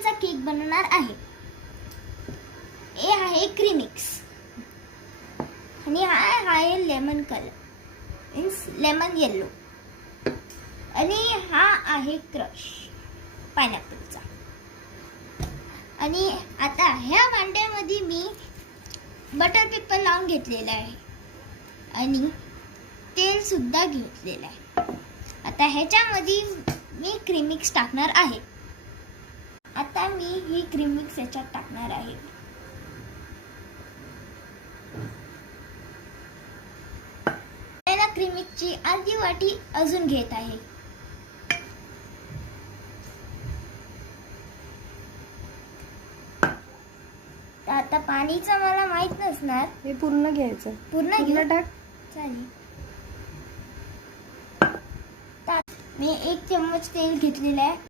पायनॅपलचा cake बनवणार आहे. हे आहे क्रीमिक्स आणि हा आहे lemon colour means lemon yellow आणि हा आहे क्रश पायनॅपलचा. आणि आता ह्या भांड्यामध्ये मी बटर पेपर लावून घेतलेला आहे आणि तेल सुद्धा घेतलेलं आहे. आता ह्याच्यामध्ये मी क्रीमिक्स टाकणार आहे. आता मी ही क्रीमिक्स याच्यात टाकणार आहे. त्याला क्रीमिक्सची अर्धी वाटी अजून घेत आहे. आता पाणीचं मला माहित नसणार. हे पूर्ण घ्यायचं. पूर्ण घेऊ टाक. चालेल. मी 1 चम्मच तेल घेतलेलं आहे.